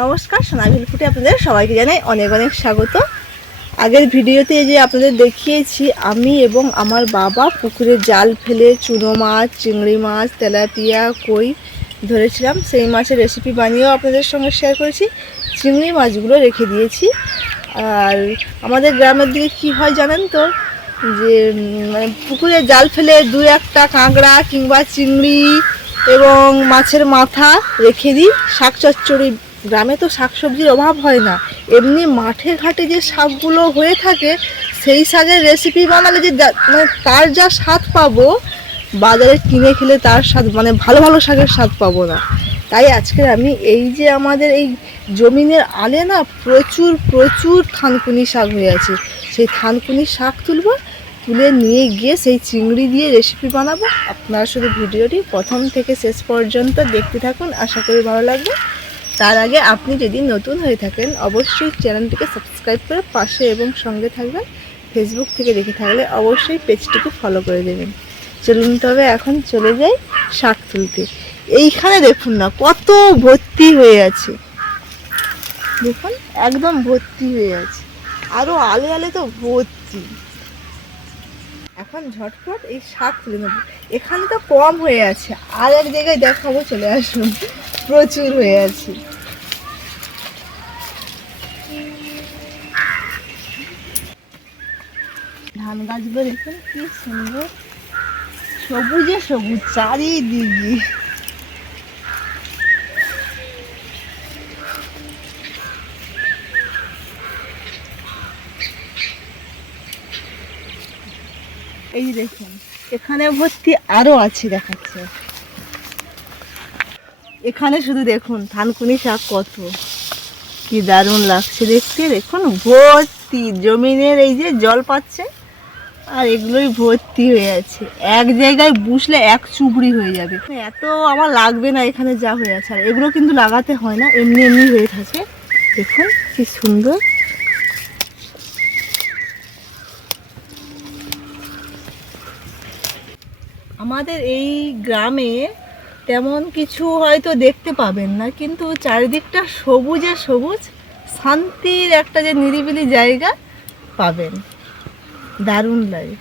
নমস্কার সোনাঝুল ফুটে আপনাদের সবাইকে জানাই অনেক অনেক স্বাগত। আগের ভিডিওতে যে আপনাদের দেখিয়েছি, আমি এবং আমার বাবা পুকুরে জাল ফেলে চুনো মাছ, চিংড়ি মাছ, তেলাপিয়া, কই ধরেছিলাম, সেই মাছের রেসিপি বানিয়েও আপনাদের সঙ্গে শেয়ার করেছি। চিংড়ি মাছগুলো রেখে দিয়েছি। আর আমাদের গ্রামের দিকে কি হয় জানেন তো? যে মানে পুকুরে জাল ফেলে দু একটা কাঁকড়া কিংবা চিংড়ি এবং মাছের মাথা রেখে দিই, শাক চচ্চড়ি গ্রামে তো শাকসবজির অভাব হয় না। এমনি মাঠে ঘাটে যে শাকগুলো হয়ে থাকে, সেই শাকের রেসিপি বানালে যে মানে তার যা স্বাদ পাবো, বাজারে কিনে খেলে তার স্বাদ মানে ভালো ভালো শাকের স্বাদ পাবো না। তাই আজকে আমি এই যে আমাদের এই জমিনের আলে না প্রচুর প্রচুর থানকুনি শাক হয়ে আছে। সেই থানকুনি শাক তুলবো, তুলে নিয়ে গিয়ে সেই চিংড়ি দিয়ে রেসিপি বানাবো। আপনারা শুধু ভিডিওটি প্রথম থেকে শেষ পর্যন্ত দেখতে থাকুন। আশা করি ভালো লাগবে। তার আগে আপনি যদি নতুন হয়ে থাকেন, অবশ্যই চ্যানেলটিকে সাবস্ক্রাইব করে পাশে এবং সঙ্গে থাকবেন। ফেসবুক থেকে দেখে থাকলে অবশ্যই পেজটিকে ফলো করে দেবেন। চলুন তবে এখন চলে যাই শাক তুলতে। এইখানে দেখুন না, কত ভর্তি হয়ে আছে। দেখুন, একদম ভর্তি হয়ে আছে। আরও আলে আলে তো ভর্তি। এখন ঝটপট এই শাক তুলে নেব। এখানে তো কম হয়ে আছে। আর এক জায়গায় দেখাবো, চলে আসুন। প্রচুর হয়ে আছে। ধান গাছগুলো দেখুন কি সুন্দর। সবুজে সবুজ, চারিদিকে। এই দেখুন, এখানে ভর্তি আরও আছে দেখাচ্ছে। এখানে শুধু দেখুন, থানকুনি শাক কত। কি দারুণ লাগছে দেখতে, দেখুন, ভর্তি। জমিনের এই যে জল পাচ্ছে, আর এগুলোই ভর্তি হয়ে আছে। এক জায়গায় বুঝলে এক চুবড়ি হয়ে যাবে। এত আমার লাগবে না এখানে যা হয়ে আছে। আর এগুলো কিন্তু লাগাতে হয় না, এমনি এমনি হয়ে থাকে। দেখুন, কি সুন্দর। আমাদের এই গ্রামে তেমন কিছু হয়তো দেখতে পাবেন না, কিন্তু চারিদিকটা সবুজে সবুজ, শান্তির একটা যে নিরিবিলি জায়গা পাবেন। দারুণ লাগে।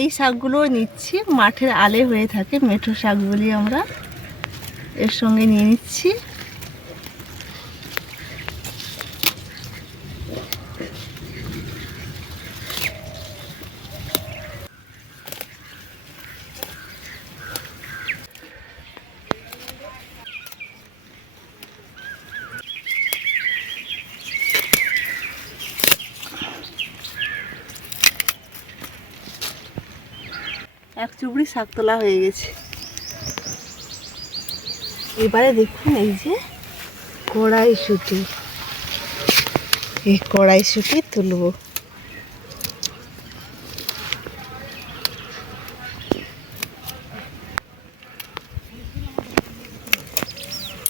এই শাকগুলো নিচ্ছি মাঠের আলে হয়ে থাকে মেঠো শাকগুলি আমরা। এর সঙ্গে নিয়ে নিচ্ছি। এক চুবড়ি শাক তোলা হয়ে গেছে। এবারে দেখুন এই যে কড়াইশুটি। এই কড়াইশুটি তুলবো।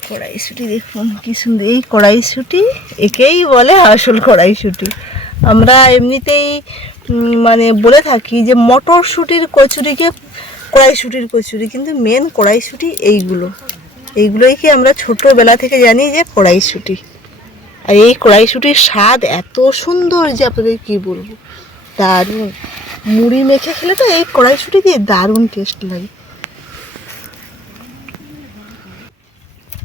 কড়াইশুটি দেখুন কি সুন্দর। এই কড়াইশুটি একেই বলে আসল কড়াইশুটি। আমরা এমনিতেই মানে বলে থাকি যে মটরশুটির কচুরিকে কড়াইশুটির কচুরি, কিন্তু মেন কড়াইশুটি এইগুলো। এইগুলোই কি আমরা ছোটোবেলা থেকে জানি যে কড়াইশুটি। আর এই কড়াইশুটির স্বাদ এত সুন্দর যে আপনাদের কী বলব? দারুণ। মুড়ি মেখে খেলে তো এই কড়াইশুটি দিয়ে দারুণ টেস্ট লাগে।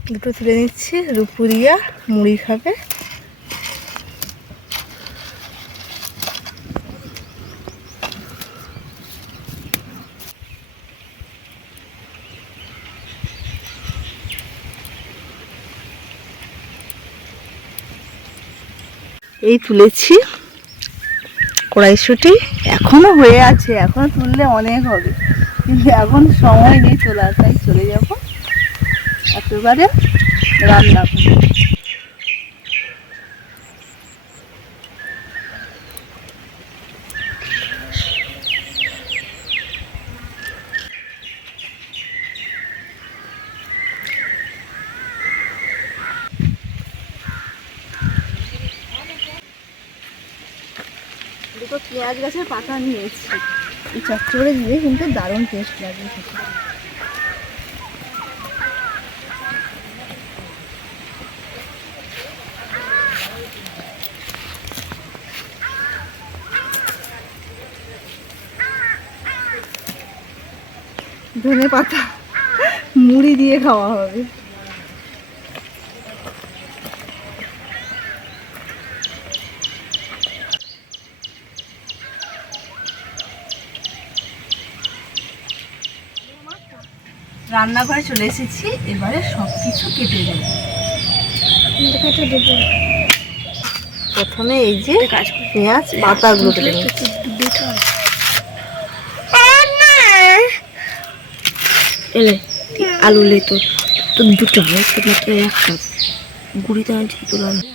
দুটো তুলে নিচ্ছি রুপুরিয়া মুড়ি খাবে। এই তুলেছি। কড়াইশুটি এখনও হয়ে আছে এখনও তুললে অনেক হবে। কিন্তু এখন সময় নেই তোলার তাই চলে যাব। একেবারে রান্না করব পেঁয়াজ গাছের পাতা নিয়েছি। এই চচ্চড়ে দিয়ে কিন্তু দারুণ টেস্ট খেতে ধনে পাতা, মুড়ি দিয়ে খাওয়া হবে। রান্নাঘরে চলে এসেছি, এবারে সব কিছু কেটে দেবো। প্রথমে এই যে পেঁয়াজ পাতাগুলো এলে আলু লে তো তো দুটো হয় তো মাত্র একটা গুড়িতে আনছি তোর আমার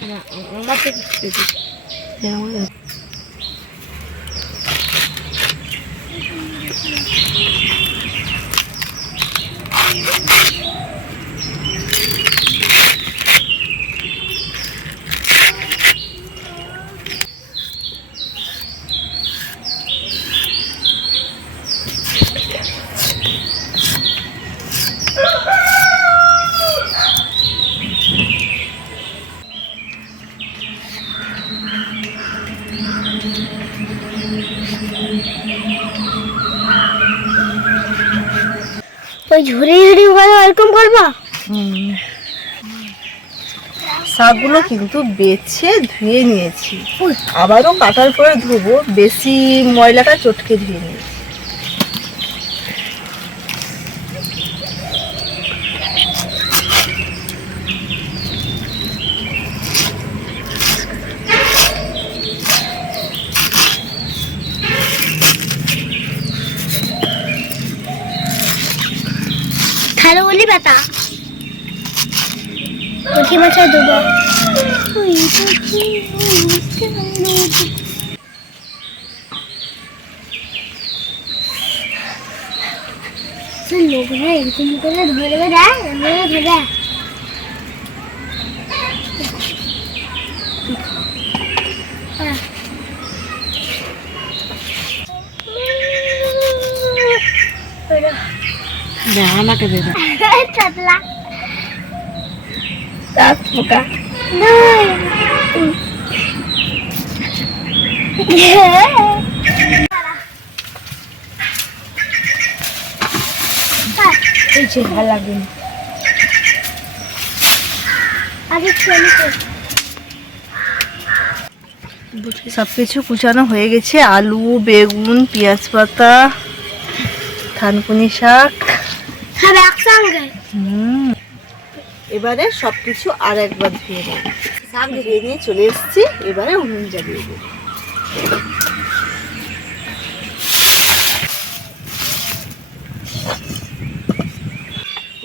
ওই ঝুড়ি ঝুড়ি করে এরকম করবা? শাকগুলো কিন্তু বেছে ধুয়ে নিয়েছি। আবারও কাটার পরে ধুবো। বেশি ময়লাটা চটকে ধুয়ে নিয়েছি খালো পাতা পুঁটি মাছের দেবো লোকরা এরকম করে ধরে দেয় ধরে দেয় আমাকে দে চাতলা দাঁত পোকা এই যে ভালো লাগবে আগে চলি সব কিছু কুচানো হয়ে গেছে আলু বেগুন পেঁয়াজ পাতা থানকুনি শাক। সব একসঙ্গে হুম। এবারে সব কিছু আর একবার ধুয়ে নেব। শাক ধুয়ে নিয়ে চলে এসেছি, এবারে উনুন জ্বালিয়ে দেবো।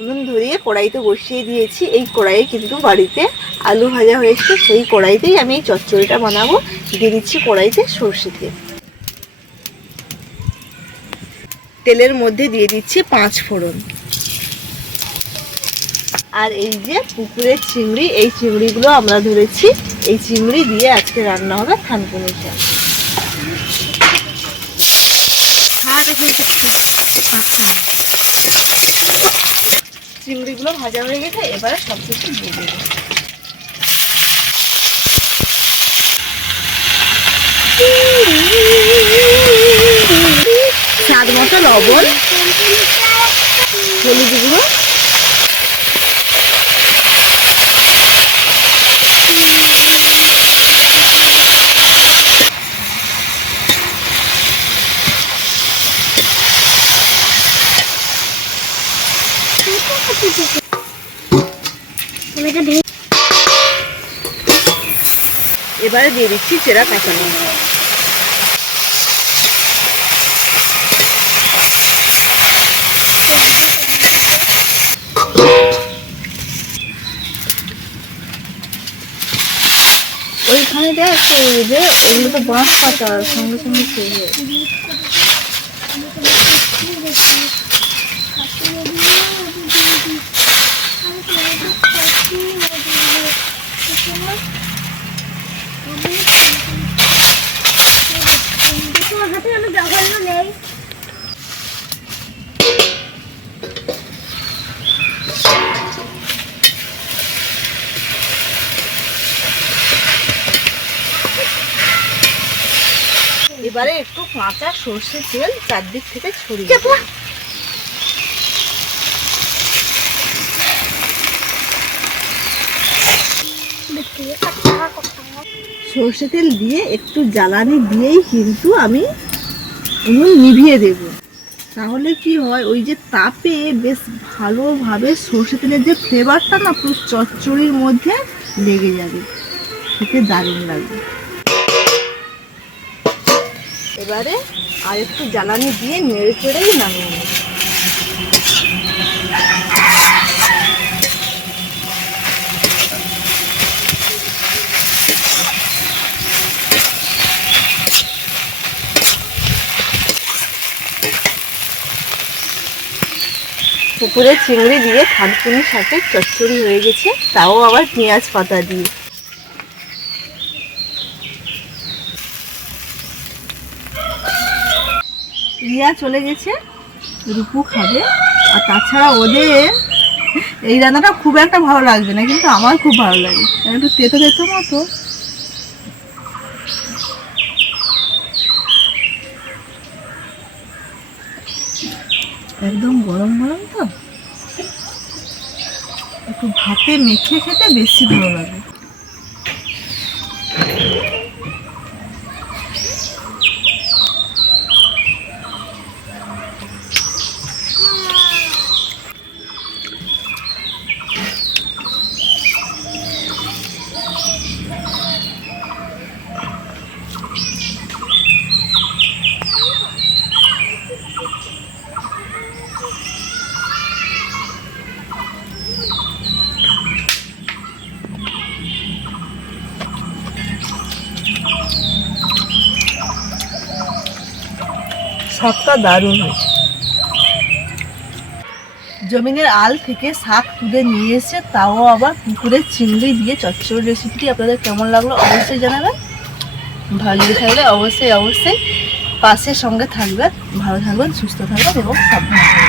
উনুন ধরিয়ে কড়াইতে বসিয়ে দিয়েছি। এই কড়াইয়ে কিন্তু বাড়িতে আলু ভাজা হয়েছে, সেই কড়াইতেই আমি এই চচ্চড়িটা বানাবো। দিয়ে দিচ্ছি কড়াইতে সর্ষে তেল। তেলের মধ্যে দিয়ে দিচ্ছি পাঁচ ফোড়ন। আর এই যে পুকুরের চিংড়ি এই চিংড়িগুলো আমরা ধরেছি। এই চিংড়ি দিয়ে আজকে রান্না হবে থানকুনি শাক। চিংড়িগুলো ভাজা হয়ে গেছে এবারে সব কিছু দিয়ে দেবো। স্বাদ মতো লবণ হলুদ গুঁড়ো এবারে দিয়ে দিচ্ছি চেরা কাঁচা লঙ্কা ওইখানে দেখ যে ওগুলো তো বাঁশ পাতা, সঙ্গে সঙ্গে খেয়ে কাঁচা সর্ষে তেল চারদিক থেকে ছড়িয়ে চাপলা। সর্ষে তেল দিয়ে একটু জ্বালানি দিয়েই কিন্তু আমি উনুন নিভিয়ে দেব। তাহলে কি হয় ওই যে তাপে বেশ ভালোভাবে সর্ষে তেলের যে ফ্লেভারটা না পুরো চচ্চড়ির মধ্যে লেগে যাবে। খেতে দারুণ লাগবে। এবারে আর একটু জ্বালানি দিয়ে নেড়ে চেড়েই নামিয়ে নেব পুকুরে চিংড়ি দিয়ে থানকুনি শাকের চচ্চড়ি হয়ে গেছে, তাও আবার পেঁয়াজ পাতা দিয়ে। রিয়া চলে গেছে, রূপু খাবে। আর তাছাড়া ওদের, এই রান্নাটা খুব একটা ভালো লাগবে না, কিন্তু আমার খুব ভালো লাগে। একটু তেতো তেতো মতো একদম গরম গরম তো? একটু ভাতে মেখে খেতে বেশি ভালো লাগে। শাকটা দারুণ হয়েছে। জমিনের আল থেকে শাক তুলে নিয়ে এসে তাও আবার পুকুরের চিংড়ি দিয়ে চচ্চড়ি রেসিপিটি আপনাদের কেমন লাগল অবশ্যই জানাবেন। ভালো লেগে থাকলে অবশ্যই অবশ্যই। পাশের সঙ্গে থাকবেন, ভালো থাকবেন, সুস্থ থাকবেন এবং সাবধান থাকবেন।